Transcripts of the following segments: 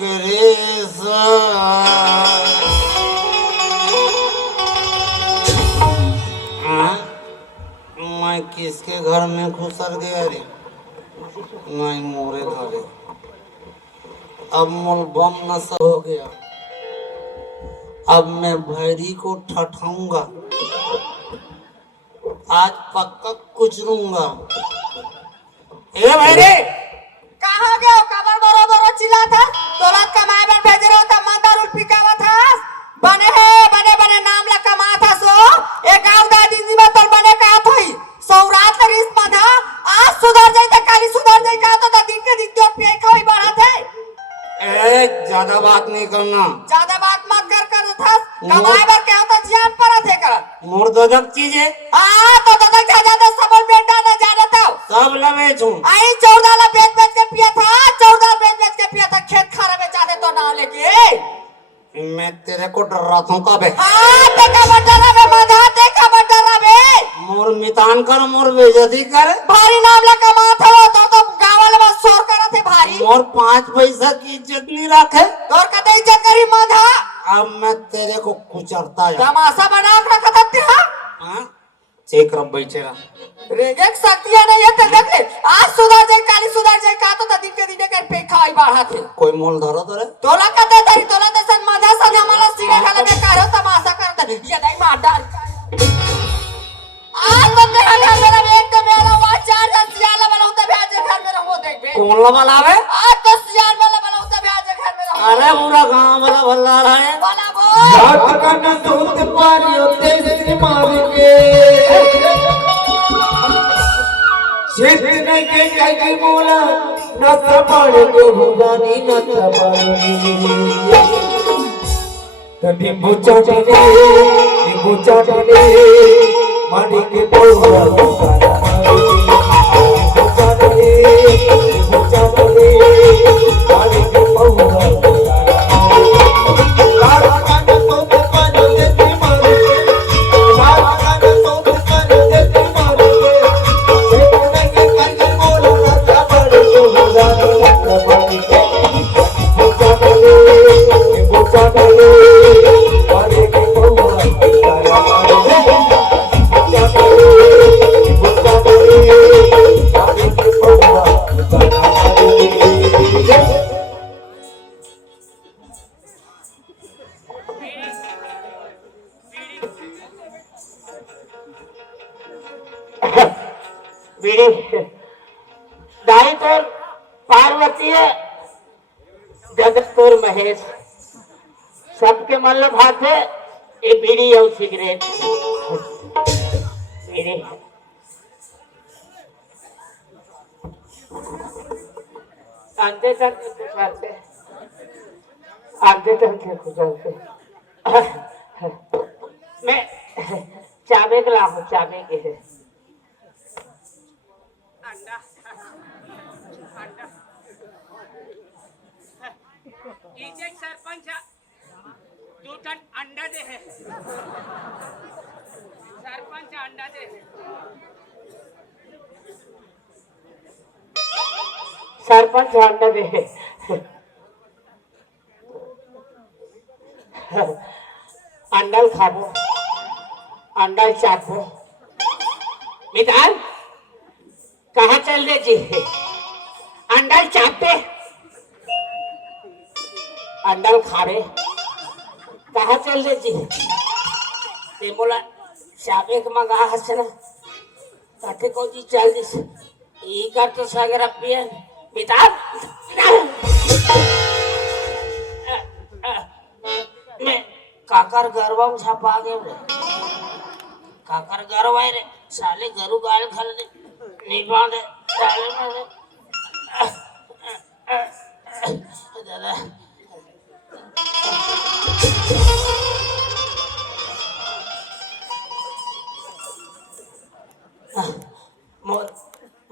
गिरीश मैं किसके घर में घुसर गया रे? नहीं मोरे घरे। अब मोल बम नशा हो गया। अब मैं भैरी को ठठाऊंगा, आज पक्का कुचलूंगा। ए भैरे कहाँ हो गया? कबर बरो बरो चिल्ला था। तोला कमाए बन भेज रहे हो तब मन दारू पिकावा था। बने बने नाम ला कमा था सो एक गांव दादी जी में तोर बने कहा थई सौरात ले रिस बांधा आज सुधर जाई त काली सुधर जाई का तो दिन के दिन तो पे कोई बढ़ा थे। ज्यादा बात नहीं करना। ज्यादा बात मत कर था। कमाए बर क्या होता जियान पर थे कर मोर ददक चीज है। हां तो ददक ज्यादा सबल बेटा न जाने तो सब लवे छू। आई 14 ला बेच के पिया था। 14 बेच के पिया था। खेत खारा में जाते तो ना लेके मैं तेरे को डर रहा था कबे। हां ते का डरा बे माधा ते का डरा बे मोर मितान कर मोर बेइज्जती कर। भारी नाम ला कमा था तो गांव वाले बस शोर करत है भारी। मोर 5 पैसा की इज्जत नहीं रखे। तोर कते इज्जत करी माधा। अब मैं तेरे को कुचरता है। तमाशा बना के रखत थे। हां चेक रब बैठेगा। रेगक शक्तियां नहीं है ते देख ले आज सुधर जाए काली सुधर जाए का तो दिन के दिन कर पे खाई बढ़ा थे। कोई मोल धरो तोरे तोला कते तरी तोला ते सन माधा सन हमारा सिरे खाले बेकार हो तमाशा करत ये नहीं मार डाल। आज तो तेरा घर मेरा एक तो मेरा वहां 4 सियाला वाला होता भेज घर में रहो देख बे। कौन ला वाला है? आज तो सियाल वाला होता भेज घर में रहो। अरे पूरा गांव वाला भल्ला रहा है। बोला बोल रात का न दूध पानी होते से मार के जितने के कई बोला न संभाल के भुगानी न संभालनी तभी बुचाने मानी के बोला मानी के बोला दाई तोर पार्वती है जगत तोर महेश सबके मतलब हाथ है ये बीड़ी और सिगरेट बीड़ी आंधे करके खुशालते आंधे करके खुशालते मैं चाबे के ला हूँ चाबे के है सरपंच 2 टन अंडा दे है सरपंच अंडा दे सरपंच अंडा दे अंडा खाबो अंडा चाखो मितान कहाँ चल रहे जी अंडा चाहते अंडल खारे कहाँ चल रहे जी ते बोला शाबे के मंगा हसन काटे को जी चल दिस ई कर तो सागर पिया पिता मैं काकर गरवा में छपा गए रे काकर गरवा रे साले गरु गाल खल नहीं बांधे साले में दादा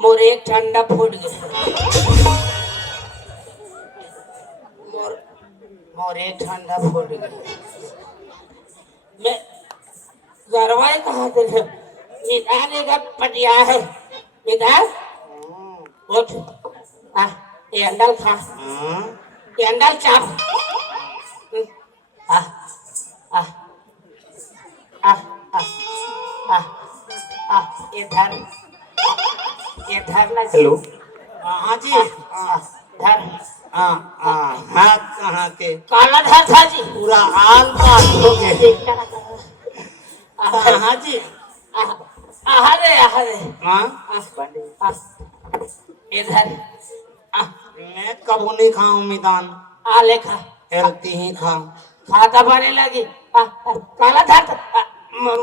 मोर एक ठंडा फूट गया मोर एक ठंडा फूट गया मैं गरवाए कहा थे निदान एक पटिया है निदान उठ ये अंडल खा कैंडल चाप आ आ आ आ आ इधर ना हेलो हाँ जी धर हाथ कहाँ के काला धर था जी पूरा आल पास हो गए हाँ जी आहारे हाँ इधर मैं कबू नहीं खाऊं मितान आ लेखा हेल्थी ही खाऊं खाता बने लगी काला धर था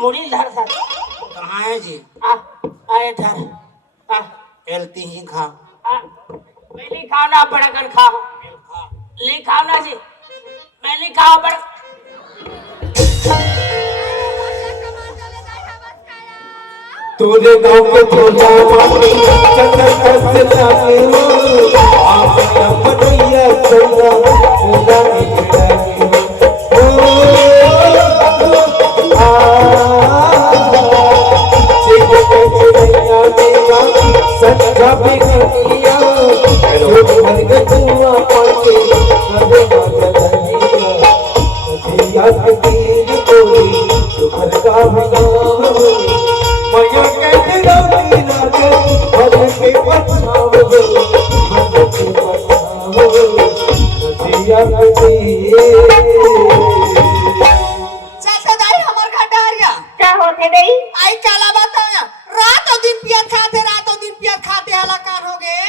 मुड़ी धर था कहाँ है जी इधर हेल्थी ही खाऊं मैं नहीं खाओ ना बड़ा कर खाओ नहीं खाओ ना जी मैं नहीं खाओ बड़ा तूने गाँव के छोटा मामी चक्कर से जाने हो आप बनैया छोड़ा छोड़ा संजा भी किया जो घर के जुआ पाके कदे बदलिया दिया के तीर कोई जो घर का बिगाव मैया के रौनी लागे भर के बचाव भर के बचाव दिया के चल तो दाई हमर घर डारिया क्या होते नहीं आई काला बताया रातों दिन पियत खाते हला कान हो गए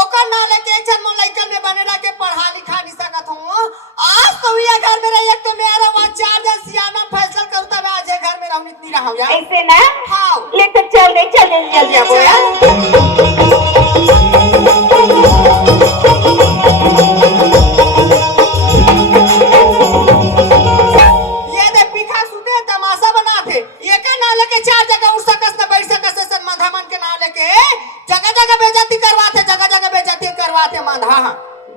ओकर ना लेके जन्म लइकन में बनेला के पढ़ा लिखा नहीं सकत हूं आज तो ये घर में रही एक तो मेरा वहां 4 दिन सियाना फैसल करू तब आज ये घर में रहूं इतनी रहूं यार ऐसे ना हाँ ले तो चल जल्दी अब यार ये दे पीखा सुते तमाशा बनाते ये का ना लेके 4 जगह उठ सकस ना बैठ सकस सन माधा मन के ना लेके जगह बेइज्जती करवाते माधा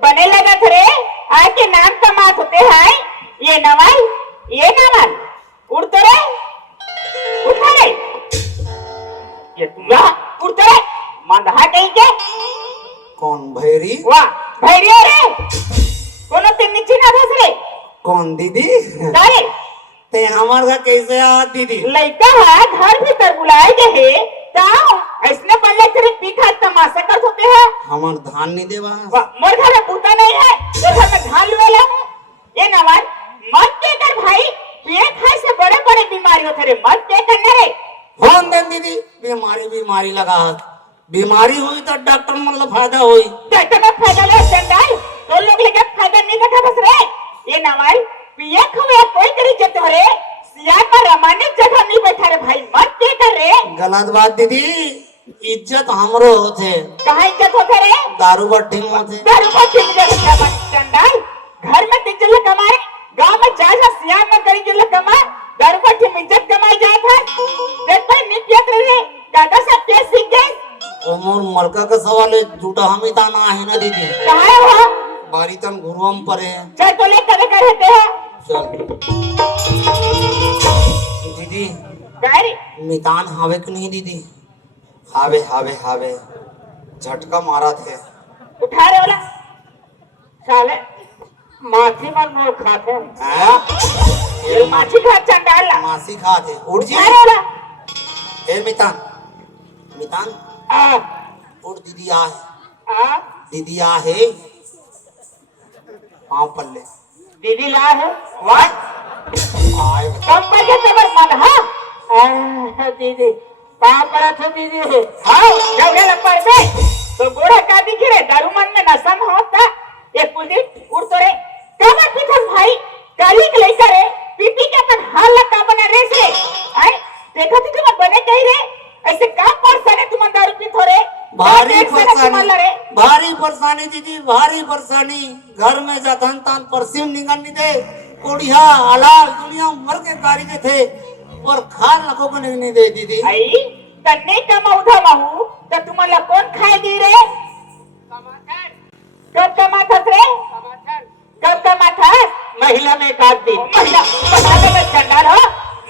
बने लगत रे आके नाम कमात होते हैं ये नवाल उड़ते रे उठा रे ये तुमरा उड़ते रे मंदहा कहीं के कौन भैरी वाह भैरिया रे कोनो ते नीचे ना धस रे कौन दीदी तारे ते हमार घर कैसे आ दीदी लइका है घर भीतर बुलाए गए ताऊ ऐसने पल्ले तेरे पीखा तमाशा कर होते हैं हमार धान नहीं देवा मोर घर में पूता नहीं है तो घर में धान लुएला ये नवाल मत के कर भाई पेट खाए से बड़े बड़े बीमारी होते रे मत के करने रे कौन दे दीदी बीमारी लगा बीमारी हुई तो डॉक्टर मतलब फायदा हुई डॉक्टर का फायदा ले चंदाल तो लोग लेके फायदा नहीं करता बस रे ये नवाल पिए खवे कोई करी जत हो रे सिया का रमाने जगह नहीं बैठा रे भाई मत के कर रे गलत बात दीदी इज्जत हमरो होते कहाँ इज्जत होते रे दारू बट्टी में होते दारू का ठीक जगह चंदाल घर में तिजल कमाए गांव में जा सिया में करी जल कमा दारू का ठीक इज्जत कमाई जाए था देख भाई नियत रे दादा सब क्या सीख गए मोर मलका का सवाल है झूठा हम ही ताना है ना दीदी कहाँ है वो बारी तन गुरुम पर है चल तो ले कदे करते हैं चल दीदी गाड़ी मितान हावे कि नहीं दीदी हावे झटका मारा थे उठा रे वाला साले माछी मन मोर खाते हैं? ये माछी खा चंडाल मासी खा थे उठ जी अरे वाला ए मितान उठ दीदी आ है दीदी आ है पाँव पल्ले दीदी ला है वाह आए कम बजे तब मन हाँ दीदी पाँव पड़ा था दीदी हाँ जब गया पर में तो गोड़ा का दिखी रे दारू मन में नशा में होता एक कुलदीप उड़ तो रे कमर पीछे भाई गाली के लेकर रे पीपी के अपन हाल लगा बना रेस रे आए देखो थी तुम बने कहीं रे ऐसे काम पर सने तुम दारू पी थोड़े भारी परेशानी दीदी भारी परेशानी घर में जातन तान परसिम निकलनी दे कोड़िया अलाव दुनिया मर के कारी के थे और खान लको को नहीं दे दीदी आई तन्ने कमा उठा महू तो तुम्हारा कौन खाएगी रे कब कमाता रे कब कमाता महिला में एक आध दिन महीना में चंडाल हो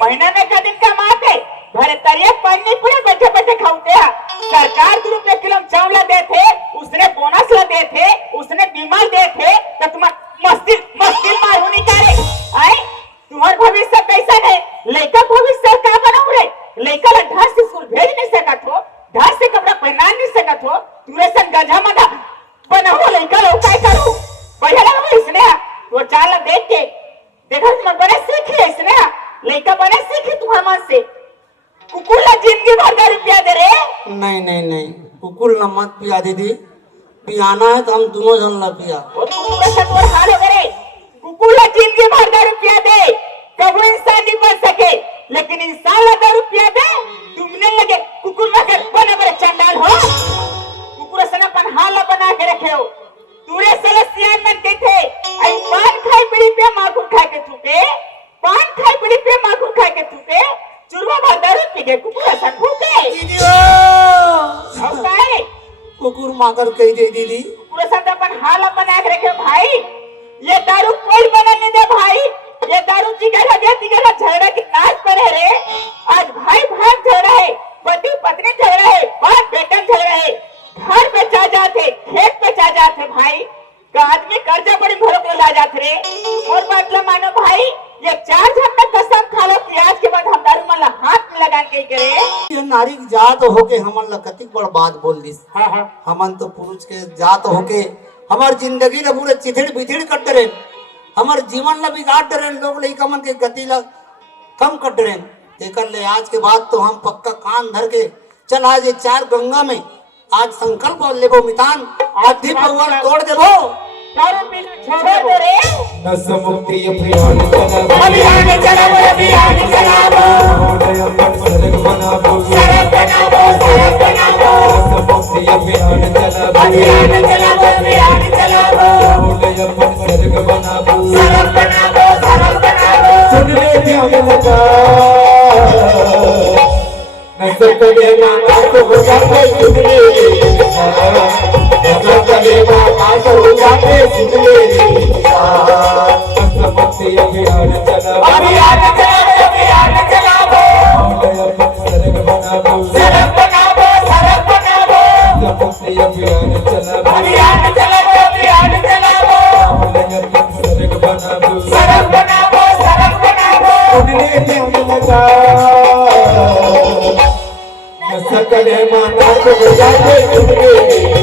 महीना में का दिन कमाते भरे तरिया पानी पूरे बैठे बैठे खाते हैं सरकार 2 रुपए किलो चावल देते उसने बोनस ला देते उसने बीमा देते तो तुम ऐसा गजा मधा बना हो लइका लो काय करू बढ़िया लगा इसने वो चाल देख के देखा तुम बने सीखी इसने लइका बने सीखी तुम्हारे मन से कुकुर ला जिंदगी भर का रुपया दे रे नहीं नहीं नहीं कुकुल न मत पिया दीदी, पियाना है तो हम दोनों जन ला पिया। वो कुकुर का तोर हाल हो गए कुकुर ला जिंदगी भर का रुपया दे कबो इंसान नहीं बन सके लेकिन इंसान ला 10 रुपया दे तुमने लगे कुकुर मगर बने बड़े चंडाल हो कुकुर सना पन हाल बना के रखे हो तूरे सलसियान मन के थे आई पान खाई पड़ी पे माखुर खा के थूके पान खाई पड़ी पे माखुर खा के थूके चुरवा भर दारू पी के कुकुर सन फूके दीदी अब काय कुकुर माकर कही दे दीदी। कुकुर सन अपन हाल बना के रखे भाई ये दारू कोई बना नहीं दे भाई ये दारू जिगरा झगड़ा की नाच पर है रे आज भाई भाई झगड़ा है पति पत्नी झगड़ा है बाप बेटा झगड़ा है घर पे जा जाते खेत पे जा जाते भाई का आदमी कर्जा बड़ी भरो के ला जाते रे और मतलब मानो भाई ये 4 जन में कसम खा लो कि आज के बाद हम दारू मला हाथ में लगा के करे ये नारी की जात होके हमन ला कतिक बड़ बात बोल दिस। हां हां हमन तो पुरुष के जात होके हमार जिंदगी ला पूरे चिथिड़ बिथिड़ कट रहे हमार जीवन ला बिगाड़ रहे लोग लइका मन के गति ला कम कट रहे तेकर ले आज के बाद तो हम पक्का कान धर के चल आज ये 4 गंगा में आज संकल्प लेबो मितान आधी पौवा तोड़ देबो दारू पीना छोड़ दे रे नशा मुक्ति अभियान चलाओ अभियान चलाओ अभियान चलाओ अपन सड़क बनाओ सड़क बनाओ नशा मुक्ति अभियान चलाओ अभियान चलाओ अभियान चलाओ अपन सड़क बनाओ सड़क बनाओ सुनने में हमें लगा नशा करे मामा को बजाते सुनने नशा करे मामा को बजाते सुनने नशा मुक्ति अभियान चलाओ अभियान चलाओ अभियान चलाओ अपन सड़क बनाओ सड़क बनाओ नशा मुक्ति अभियान चलाओ अभियान चलाओ अभियान चलाओ अपन सड़क बनाओ सड़क बनाओ सुनने में हमें लगा नशा करे माना को बजाते सुनने